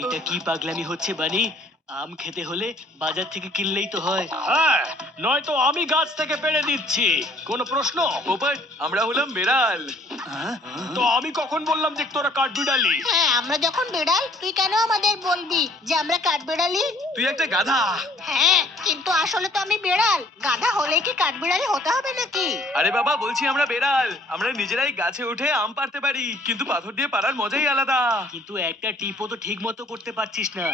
এটা কি পাগলামি হচ্ছে বানি? আম খেতে হলে বাজার থেকে কিনলেই তো হয়। হ্যাঁ, নয়তো আমি গাছ থেকে পেড়ে দিচ্ছি। কোনো প্রশ্ন? পোপট, আমরা হলাম বেড়াল। তো আমি কখন বললাম যে তোরা কাঠবিড়ালি? হ্যাঁ, আমরা যখন বেড়াল তুই কেন আমাদের বলবি যে আমরা কাঠবিড়ালি? তুই একটা গাধা। হ্যাঁ, কিন্তু আসলে তো আমি বেড়াল। গাধা হলে কি কাঠবিড়ালি হতে হবে নাকি? আরে বাবা, বলছি আমরা বেড়াল। আমরা নিজেরাই গাছে উঠে আম পাড়তে পারি, কিন্তু পাথর দিয়ে পাড়ার মজাই আলাদা। কিন্তু একটা টিপও তো ঠিক মতো করতে পারছিস না।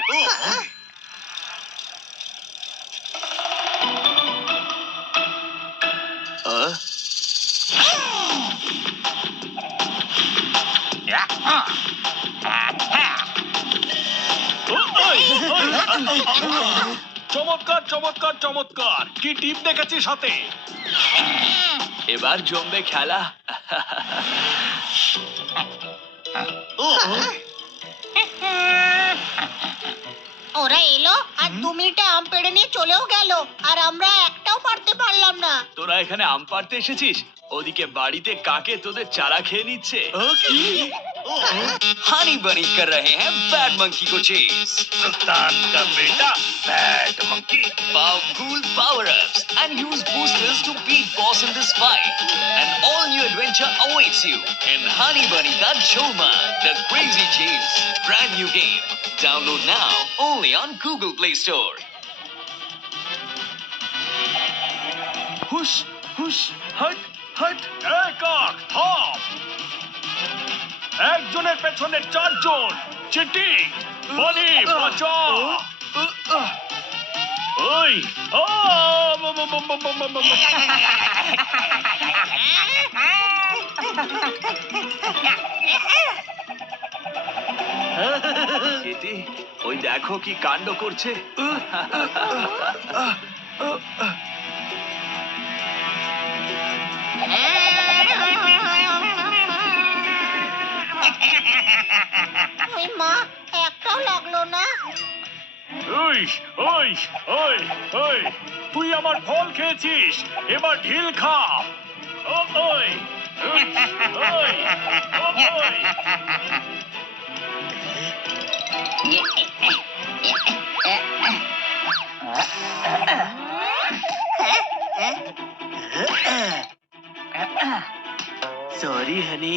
চমৎকার চমৎকার চমৎকার! কি টিপ দেখেছিস সাথে? এবার জমবে খেলা। ওরা এলো আর 2 মিনিটে আম পেড়ে নিয়ে চলেও গেল, আর আমরা একটাও পারতে পারলাম না। তোরা এখানে আম পাড়তে এসেছিস, ওদিকে বাড়িতে কাকে তোদের চারা খেয়ে নিচ্ছে। हनी बनी कर रहे हैं बैड मंकी को चेस। सुल्तान का बेटा bad monkey. Powerful power-ups and use boosters to beat boss in this fight. An all-new adventure awaits you in Honey Bunny Ka Choma, The Crazy Chase. Brand new game. Download now only on Google Play Store. হুশ হুশ, hot hot. এই কাক, থাম! একজনের পেছনে 4 জন। Cheating! বলি বাঁচা! ওই! কেটি, ওই দেখো কি কাণ্ড করছে। ওই মা, একটাও লাগলো না। ওই ওই ওই ওই! তুই আমার ফল খেয়েছিস, এবার ঢিল খা। ওই ওই ওই ওই! সরি হানি,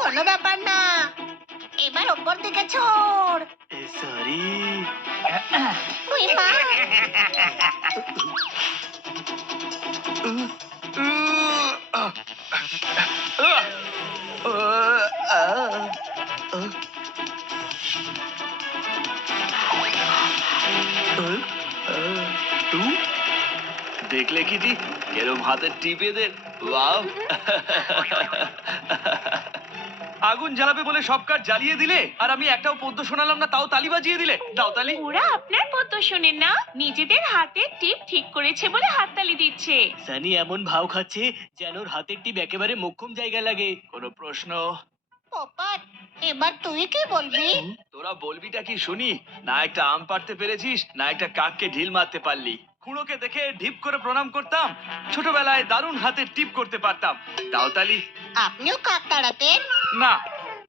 কোনো ব্যাপার না, এবার ওপর দিকে ছোড়। সরি। ওই মা, দেখলে কিটি, কেরম হাতের টিপে দে। ওয়াও! আগুন জ্বালাবে বলে সব কাঠ জ্বালিয়ে দিলে, আর আমি একটাও পদ্য শোনালাম না, তাও তালি বাজিয়ে দিলে। দাও তালি। ওরা আপনার পদ্য শোনেন না, নিজেদের হাতে টিপ ঠিক করেছে বলে হাততালি দিচ্ছে। সানি এমন ভাও খাচ্ছে যেন ওর হাতের টিপ একেবারে মোক্ষম জায়গায় লাগে। কোনো প্রশ্ন? পোপট, এবার তুই কি বলবি? তোরা বলবিটা কি শুনি? না একটা আম পাড়তে পেরেছিস, না একটা কাককে ঢিল মারতে পারলি। খুঁড়োকে দেখে ঢিপ করে প্রণাম করতাম, ছোটবেলায় দারুণ হাতের টিপ করতে পারতাম। দাও তালি। আপনিও কাক তাড়াতেন? না,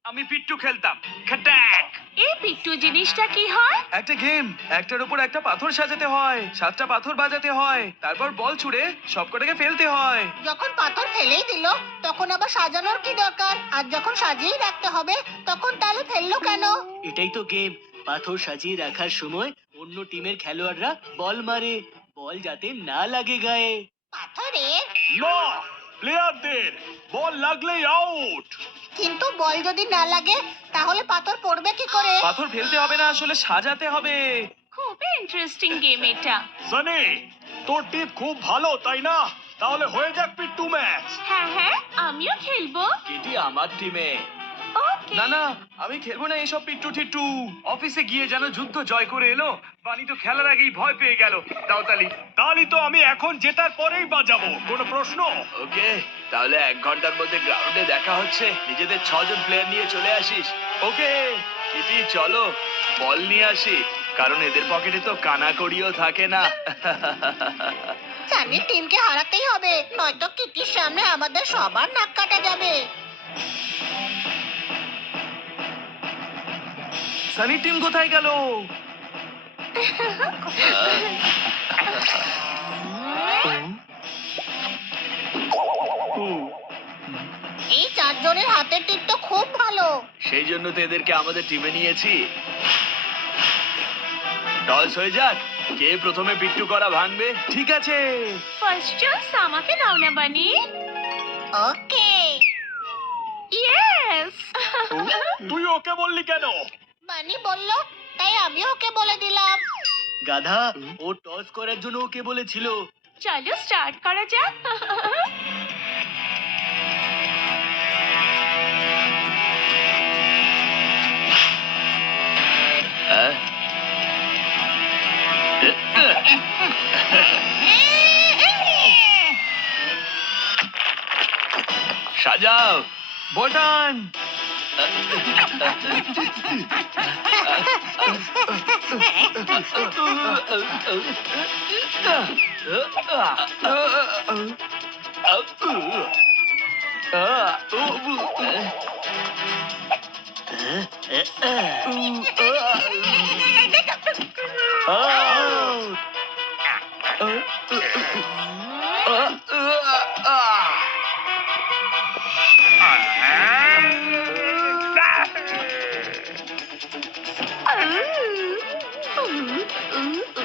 আমি পিট্টু খেলতাম। খটাক! এই পিট্টু জিনিসটা কি হয়? একটা গেম, একটার উপর একটা পাথর সাজাতে হয়, 7টা পাথর বাজাতে হয়, তারপর বল ছুড়ে সবকটাকে ফেলতে হয়। যখন পাথর ফেলেই দিল তখন আবার সাজানোর কি দরকার? আর যখন সাজিয়েই রাখতে হবে তখন তাহলে ফেললো কেন? এটাই তো গেম। পাথর সাজিয়ে রাখার সময় অন্য টিমের খেলোয়াড়রা বল মারে, বল যাতে না লাগে গায়ে। পাথরের? না, প্লেয়ারদের বল লাগলেই আউট। কিন্তু বল যদি না লাগে তাহলে পাথর পড়বে কি করে? পাথর ফেলতে হবে না, আসলে সাজাতে হবে। খুবই ইন্টারেস্টিং গেম এটা। সানি, তোর টিপ খুব ভালো তাই না? তাহলে হয়ে যাক পিট্টু ম্যাচ। হ্যাঁ হ্যাঁ, আমিও খেলবো। কেটি আমার টিমে। ওকে। না না, আমি খেলবো না এইসব পিট্টু টিট্টু। অফিসে গিয়ে যেন যুদ্ধ জয় করে এলো, বানি তো খেলার আগেই ভয় পেয়ে গেল। দাও তালি। তালি তো আমি এখন জেতার পরেই বাজাবো। কোনো প্রশ্ন? ওকে, তাহলে 1 ঘন্টার মধ্যে গ্রাউন্ডে দেখা হচ্ছে। নিজেদের 6 জন প্লেয়ার নিয়ে চলে আসিস। ওকে কিটি, চলো বল নিয়ে আসি, কারণ এদের পকেটে তো কানাকড়িও থাকে না। সানির টিমকে হারাতেই হবে, নয়তো কিটির সামনে আমাদের সবার নাক কাটা যাবে। সানি টিম কোথায় গেল? এই চারজনের হাতের টিপ তো খুব ভালো। সেই জন্য তো এদেরকে আমাদের টিমে নিয়েছি। টস হয়ে যাক, কে প্রথমে পিট্টু করা ভাঙবে। ঠিক আছে। ফার্স্ট চান্স আমাকে দাও না বানি। ওকে। ইয়েস। তুই ওকে বললি কেন? বানি বলল, তাই আমি ওকে বলে দিলাম। গাধা, ও টস করার জন্য ওকে বলেছিল। চলো স্টার্ট করা যাক। সাজাও বটান।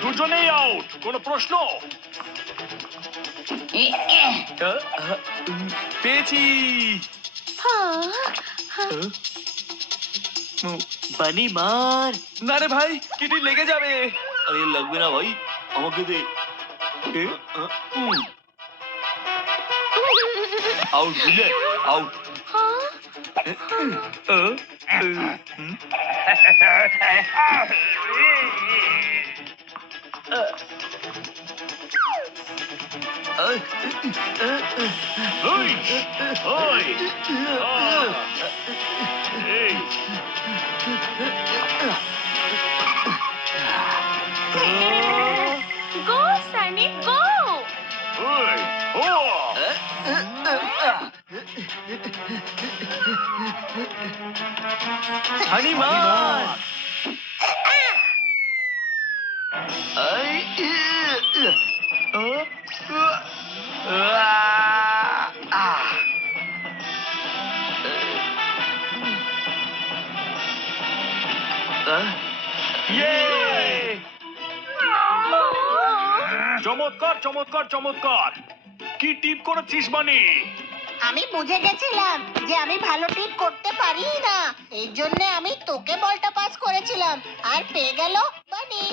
দুজনেই আউট, কোনো প্রশ্ন? পেয়েছি। বানি মার। না রে ভাই, কিটি লেগে যাবে। আরে লাগবে না ভাই, আমাকে দে। আউট বুঝলে, আউট। ওই, ওই, এই, গো সানি গো। ওই, ও, হানি মার। চমৎকার, চমৎকার, চমৎকার। কি টিপ করেছিস বানি? আমি বুঝে গেছিলাম যে আমি ভালো টিপ করতে পারি না, এই জন্য আমি তোকে বলটা পাস করেছিলাম, আর পেয়ে গেল বানি।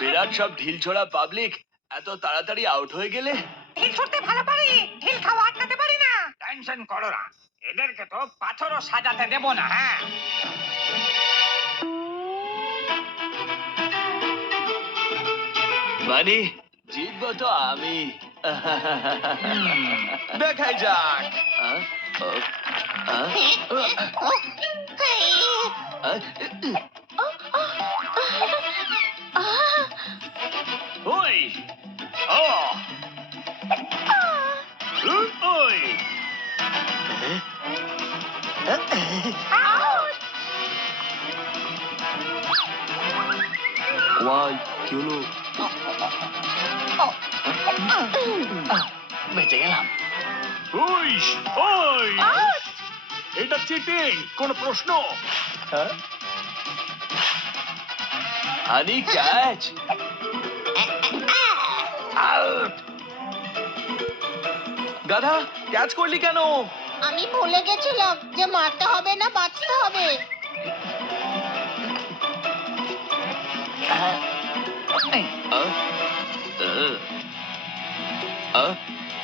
বিরাট সব ঢিল ছোড়া পাবলিক এত তাড়াতাড়ি আউট হয়ে গেলে। ঢিল ছুটতে ভালো পারি, ঢিল খাওয়া আটকাতে পারি না। টেনশন করো না, এদেরকে তো পাথরও সাজাতে দেব না। হ্যাঁ, মানে জিতবো তো আমি। দেখাই যাক। ওই, ও, ওই, ওয়াই, কি হলো? বেঁচে গেলাম। ওই, ওই, এটা চিটিং, কোনো প্রশ্ন? হানি ক্যাচ। আউট। গাধা, ক্যাচ করলি কেন? আমি ভুলে গেছিলাম যে মারতে হবে না বাঁচতে হবে।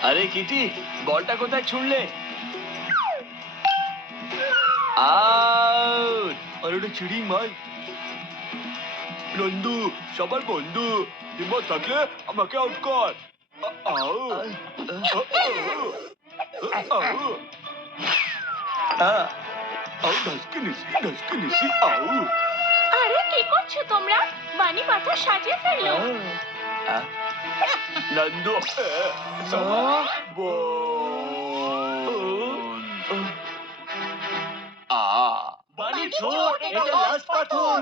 আরে কিটি, বলটা কোথায় ছুড়লে? আউট। আরে ওটা চিড়িং ভাই। নন্দু, সবার বন্ধু, হিম্মত থাকলে আমাকে আউট কর। আরে কি করছো তোমরা? বানি পাথর সাজিয়ে ফেললো। নন্দু, সবার বোন। ছোট, এটা লাস্ট পাথর।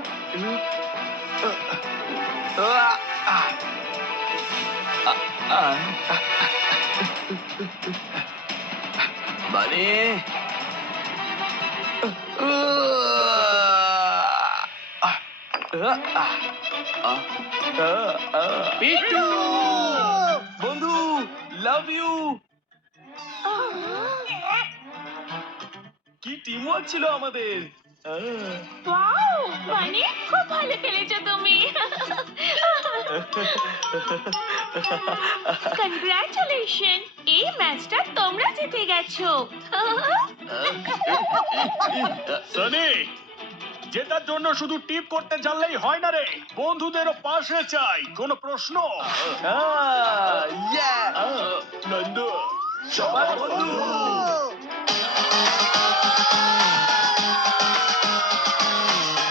মানে পিট্টু! বন্ধু, লাভ ইউ। কি টিম ওয়ার্ক ছিল আমাদের। ওয়াও মানে খুব ভালো খেলেছো তুমি কনগ্রাচুলেশন এই ম্যাচটা তোমরা জিতে গেছো সানি, জেতার জন্য শুধু টিপ করতে জানলেই হয় না রে, বন্ধুদেরও পাশে চাই। কোনো প্রশ্ন? নন্দ, সবার বন্ধু।